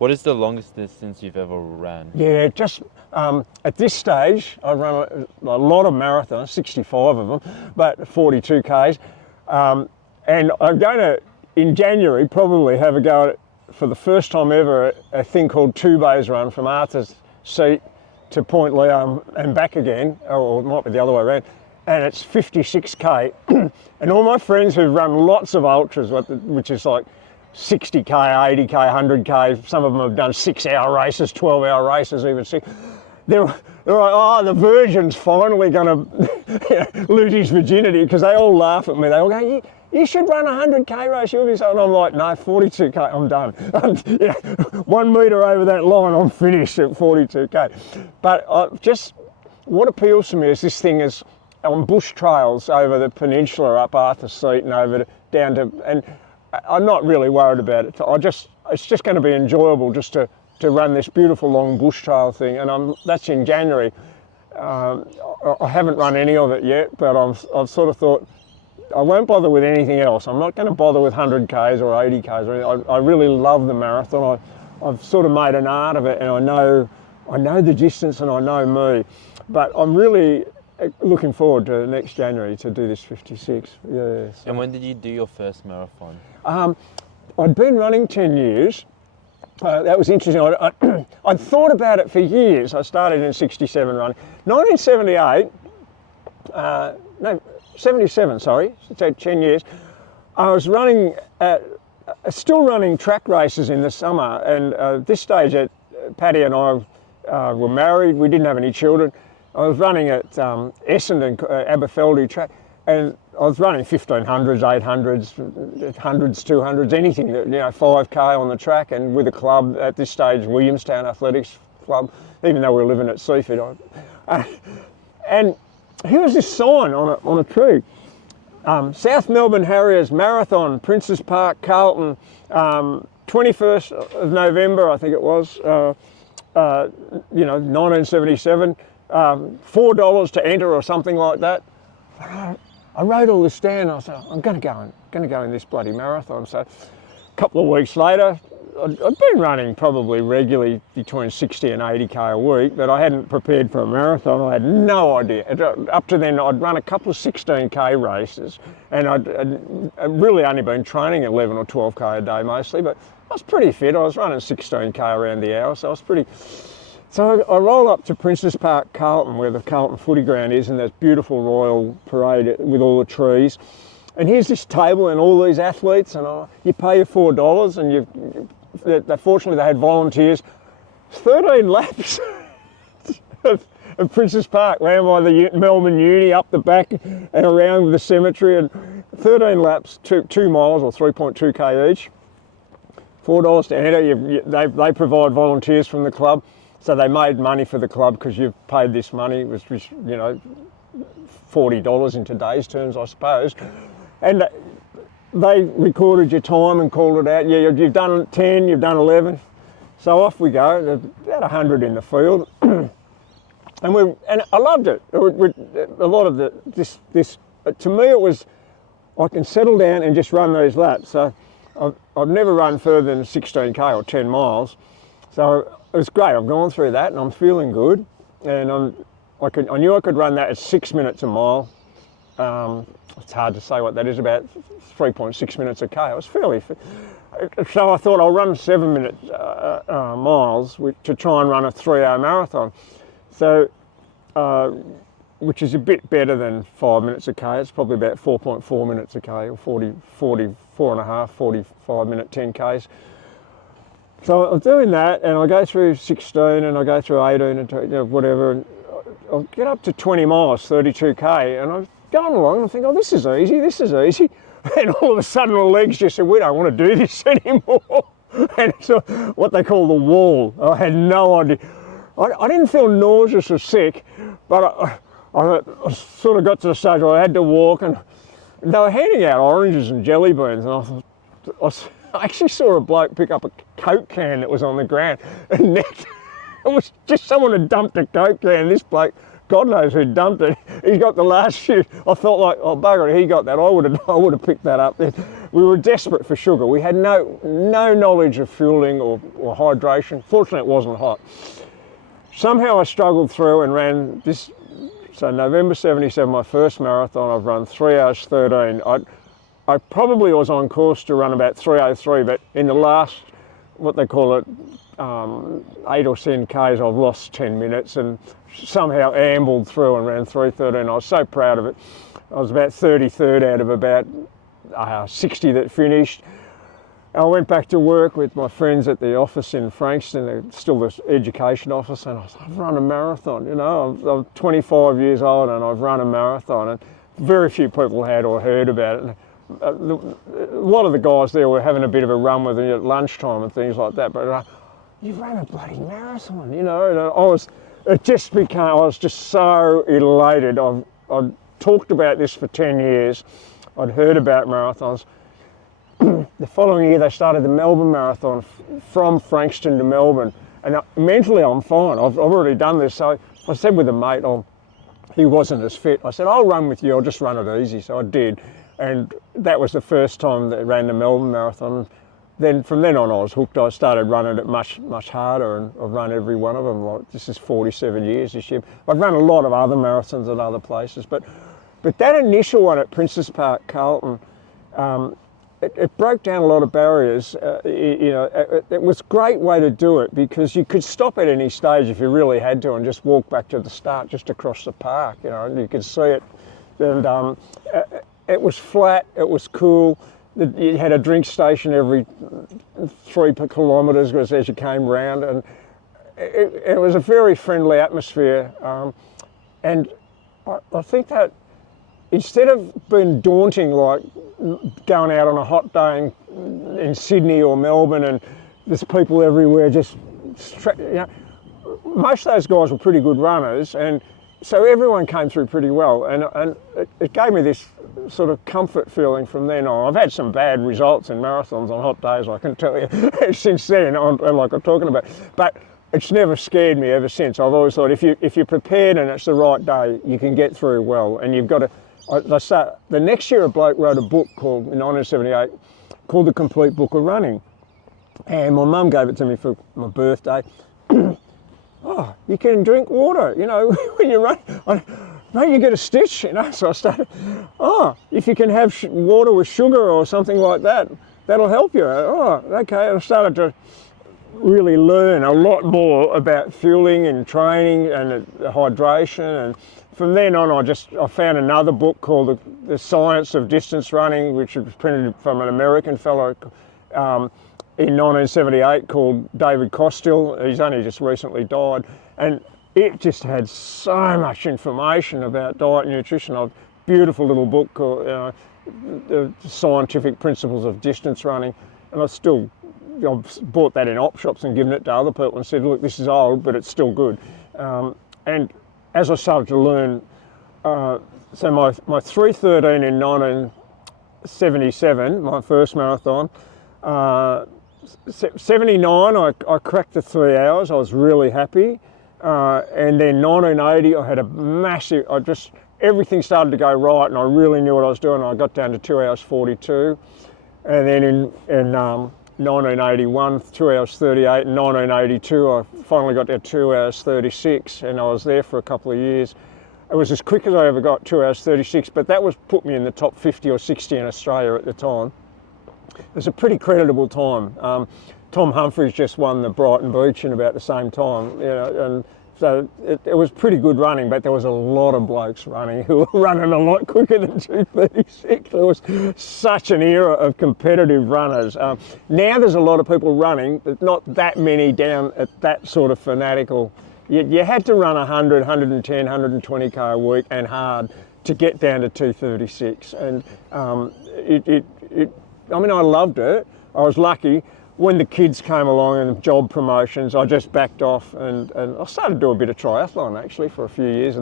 What is the longest distance you've ever ran? Yeah, just at this stage, I run a lot of marathons, 65 of them, but 42 Ks. And I'm going to, in January, probably have a go at, for the first time ever, a thing called 2 Bays Run from Arthur's Seat to Point Leo and back again, or it might be the other way around. And it's 56K. And all my friends who've run lots of ultras, which is like 60K, 80K, 100K, some of them have done 6-hour races, 12-hour races, even 6. They're like, oh, the virgin's finally going to lose his virginity, because they all laugh at me. They all go, you should run a 100K race, you'll be so. And I'm like, no, 42K, I'm done. 1 metre over that line, I'm finished at 42K. But what appeals to me is this thing is on bush trails over the peninsula, up Arthur's Seat and down to, and I'm not really worried about it. It's just going to be enjoyable just to run this beautiful long bush trail thing, and that's in January. I haven't run any of it yet, but I've sort of thought I won't bother with anything else. I'm not going to bother with 100Ks or 80Ks or anything. I really love the marathon. I've sort of made an art of it, and I know the distance and I know me, but I'm really looking forward to next January to do this 56. Yeah. So. And when did you do your first marathon? I'd been running 10 years. That was interesting. I'd thought about it for years. I started in 67 running. 1978, 77, sorry, so 10 years. I was running, still running track races in the summer, and at this stage, Paddy and I were married. We didn't have any children. I was running at Essendon, Aberfeldy track, and I was running 1500s, 800s, 100s, 200s, anything, 5K on the track, and with a club at this stage, Williamstown Athletics Club, even though we were living at Seaford. And here was this sign on a tree. South Melbourne Harriers Marathon, Princes Park, Carlton, 21st of November, I think it was, 1977, $4 to enter or something like that. I wrote all this down. I said, I'm going to go in this bloody marathon. So a couple of weeks later, I'd been running probably regularly between 60 and 80K a week, but I hadn't prepared for a marathon. I had no idea. Up to then, I'd run a couple of 16K races, and I'd really only been training 11 or 12K a day mostly, but I was pretty fit. I was running 16K around the hour, so I was pretty. So I roll up to Princes Park, Carlton, where the Carlton footy ground is, and there's beautiful Royal Parade with all the trees. And here's this table and all these athletes, and you pay your $4, and fortunately they had volunteers. 13 laps of Princes Park, round by the Melbourne Uni, up the back and around the cemetery, and 13 laps, 2 miles or 3.2K each. $4 to enter. They provide volunteers from the club. So they made money for the club because you've paid this money, which was, $40 in today's terms, I suppose. And they recorded your time and called it out. Yeah, you've done 10, you've done 11. So off we go. There's about 100 in the field. and I loved it. A lot of this, to me it was, I can settle down and just run these laps. So I've never run further than 16K or 10 miles. So it was great. I've gone through that and I'm feeling good. And I knew I could run that at 6 minutes a mile. It's hard to say what that is, about 3.6 minutes a K. I was fairly fit. So I thought I'll run 7 minute miles to try and run a 3-hour marathon. So, which is a bit better than 5 minutes a K. It's probably about 4.4 minutes a K, or 45 minute 10 Ks. So I'm doing that, and I go through 16, and I go through 18, and whatever, and I'll get up to 20 miles, 32K, and I'm going along, and I think, oh, this is easy. And all of a sudden, my legs just said, we don't want to do this anymore. And so what they call the wall. I had no idea. I didn't feel nauseous or sick, but I sort of got to the stage where I had to walk, and they were handing out oranges and jelly beans, and I thought, I actually saw a bloke pick up a Coke can that was on the ground, and it was just someone had dumped a Coke can. This bloke, God knows who dumped it. He's got the last few. I felt like, oh bugger, he got that. I would have picked that up. we were desperate for sugar. We had no knowledge of fueling or hydration. Fortunately, it wasn't hot. Somehow I struggled through and ran this. So November 77, my first marathon, I've run 3 hours 13. I probably was on course to run about 3:03, but in the last, what they call it, 8 or 10 Ks, I've lost 10 minutes and somehow ambled through and ran 3:13. I was so proud of it. I was about 33rd out of about 60 that finished. I went back to work with my friends at the office in Frankston, still the education office, and I was like, I've run a marathon, you know, I'm 25 years old and I've run a marathon, and very few people had or heard about it. A lot of the guys there were having a bit of a run with it at lunchtime and things like that, but you've ran a bloody marathon, you know, and I was just so elated. I'd talked about this for 10 years. I'd heard about marathons. The following year they started the Melbourne Marathon from Frankston to Melbourne, and mentally I'm fine. I've already done this, so I said with a mate, he wasn't as fit, I said, I'll run with you, I'll just run it easy. So I did, and that was the first time that I ran the Melbourne Marathon. Then from then on I was hooked. I started running it much harder, and I've run every one of them. Like, this is 47 years this year. I've run a lot of other marathons at other places, but that initial one at Princes Park, Carlton, it broke down a lot of barriers. It was a great way to do it because you could stop at any stage if you really had to and just walk back to the start just across the park, you know, and you could see it. And it was flat, it was cool. You had a drink station every 3 kilometres as you came round, and it was a very friendly atmosphere. And I think that instead of being daunting, like going out on a hot day in Sydney or Melbourne and there's people everywhere, most of those guys were pretty good runners, and so everyone came through pretty well, and it gave me this sort of comfort feeling from then on. I've had some bad results in marathons on hot days, I can tell you, since then, like I'm talking about, but it's never scared me ever since. I've always thought if you're prepared and it's the right day, you can get through well, and you've got to. The next year a bloke wrote a book called, in 1978, called The Complete Book of Running, and my mum gave it to me for my birthday. Oh, you can drink water, you know, when you run. Mate, you get a stitch, you know. So I started, if you can have water with sugar or something like that, that'll help you. Oh, okay. I started to really learn a lot more about fueling and training and hydration, and from then on I found another book called The Science of Distance Running, which was printed from an American fellow in 1978 called David Costill. He's only just recently died, and it just had so much information about diet and nutrition. A beautiful little book called The Scientific Principles of Distance Running, and I've bought that in op shops and given it to other people and said, look, this is old, but it's still good. And as I started to learn, so my 3:13 in 1977, my first marathon, 79, I cracked the 3 hours. I was really happy. And then 1980, I had a massive, everything started to go right and I really knew what I was doing. I got down to 2 hours 42. And then in 1981, 2 hours 38, and 1982, I finally got to 2 hours 36, and I was there for a couple of years. It was as quick as I ever got, 2 hours 36, but that put me in the top 50 or 60 in Australia at the time. It was a pretty creditable time. Tom Humphries just won the Brighton Beach in about the same time, you know, and so it was pretty good running, but there was a lot of blokes running who were running a lot quicker than 2:36. There was such an era of competitive runners. Now there's a lot of people running, but not that many down at that sort of fanatical. You had to run 100, 110, 120k a week and hard to get down to 2:36, and I loved it. I was lucky. When the kids came along and job promotions, I just backed off and I started to do a bit of triathlon actually for a few years.